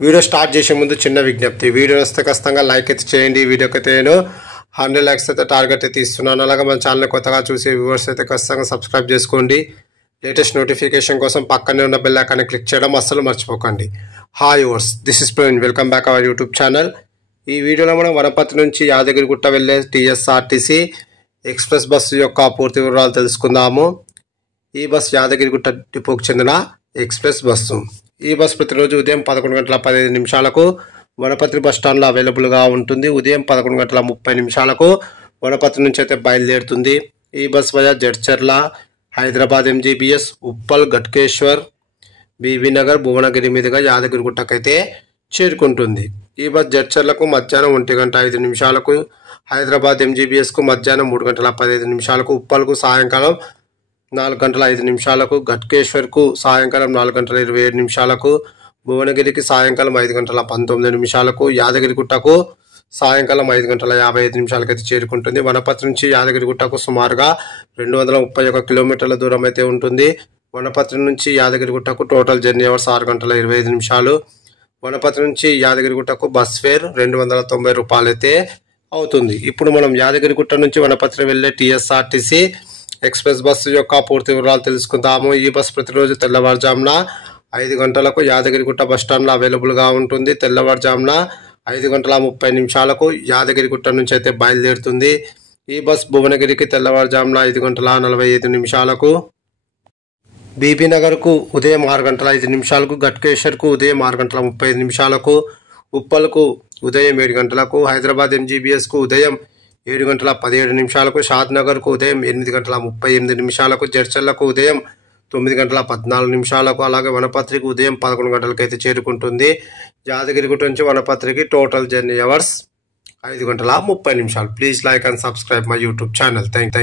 Video start చేసే ముందు చిన్న విజ్ఞప్తి, వీడియో వస్తే ఖచ్చితంగా లైక్ అయితే చేయండి. వీడియోకి అయితే నేను 100 లైక్స్ అయితే టార్గెట్ అయితే ఇస్తున్నాను. అలాగే మన ఛానల్ కొత్తగా చూసే వ్యూవర్స్ అయితే ఖచ్చితంగా సబ్స్క్రైబ్ చేసుకోండి. లేటెస్ట్ నోటిఫికేషన్ కోసం పక్కనే ఉన్న బెల్ ఐకాన్ని క్లిక్ చేయడం అస్సలు మర్చిపోకండి. Hi viewers, this is Praveen, welcome back our YouTube channel. ఈ వీడియోలో మనం వనపర్తి నుంచి యాదగిరిగుట్ట వెళ్ళే టీఎస్ఆర్టీసీ ఎక్స్ప్రెస్ బస్సు యొక్క పూర్తి వివరాలు తెలుసుకుందాము. ఈ బస్ యాదగిరిగుట్ట డిపోకు చెందిన ఎక్స్ప్రెస్ బస్సు. ఈ బస్ ప్రతిరోజు ఉదయం 11:15 వనపర్తి బస్ స్టాండ్లో అవైలబుల్గా ఉంటుంది. ఉదయం 11:30 వనపర్తి నుంచి అయితే బయలుదేరుతుంది. ఈ bus via Jadcherla, Hyderabad MGBS, Uppal, Ghatkesar, Bibinagar, Bhuvanagiri మీదుగా యాదగిరిగుట్టకైతే చేరుకుంటుంది. ఈ బస్ జడ్చర్లకు మధ్యాహ్నం 1:05, హైదరాబాద్ ఎంజీబీఎస్కు మధ్యాహ్నం 3:15, ఉప్పల్కు సాయంకాలం 4:05, గట్కేశ్వర్కు సాయంకాలం 4:27, భువనగిరికి సాయంకాలం 5:19, యాదగిరిగుట్టకు సాయంకాలం 5:55 అయితే చేరుకుంటుంది. వనపర్తి నుంచి యాదగిరిగుట్టకు సుమారుగా 231 కిలోమీటర్ల దూరం అయితే ఉంటుంది. వనపర్తి నుంచి యాదగిరిగుట్టకు టోటల్ జర్నీ అవర్స్ 6:25. వనపర్తి నుంచి యాదగిరిగుట్టకు బస్ ఫేర్ 290 రూపాయలు అయితే అవుతుంది. ఇప్పుడు మనం యాదగిరిగుట్ట నుంచి వనపర్తి వెళ్ళే టీఎస్ఆర్టీసీ ఎక్స్ప్రెస్ బస్సు యొక్క పూర్తి వివరాలు తెలుసుకుందాము. ఈ బస్ ప్రతిరోజు తెల్లవారుజామున 5 గంటలకు యాదగిరిగుట్ట బస్ స్టాండ్లో అవైలబుల్గా ఉంటుంది. తెల్లవారుజామున 5:30 యాదగిరిగుట్ట నుంచి అయితే బయలుదేరుతుంది. ఈ బస్ భువనగిరికి తెల్లవారుజామున 5:45, బీబీనగర్కు ఉదయం 6:05, గట్కేశ్వర్కు ఉదయం 6:35, ఉప్పల్కు ఉదయం 7 గంటలకు, హైదరాబాద్ ఎంజీబీఎస్కు ఉదయం 7:17, షాద్నగర్కు ఉదయం 8:38, జడ్చర్లకు ఉదయం 9:14, అలాగే వనపర్తికి ఉదయం 11 గంటలకు అయితే చేరుకుంటుంది. యాదగిరిగుట్ట నుంచి వనపర్తికి total journey hours 5:30. Please like and subscribe my YouTube channel. Thank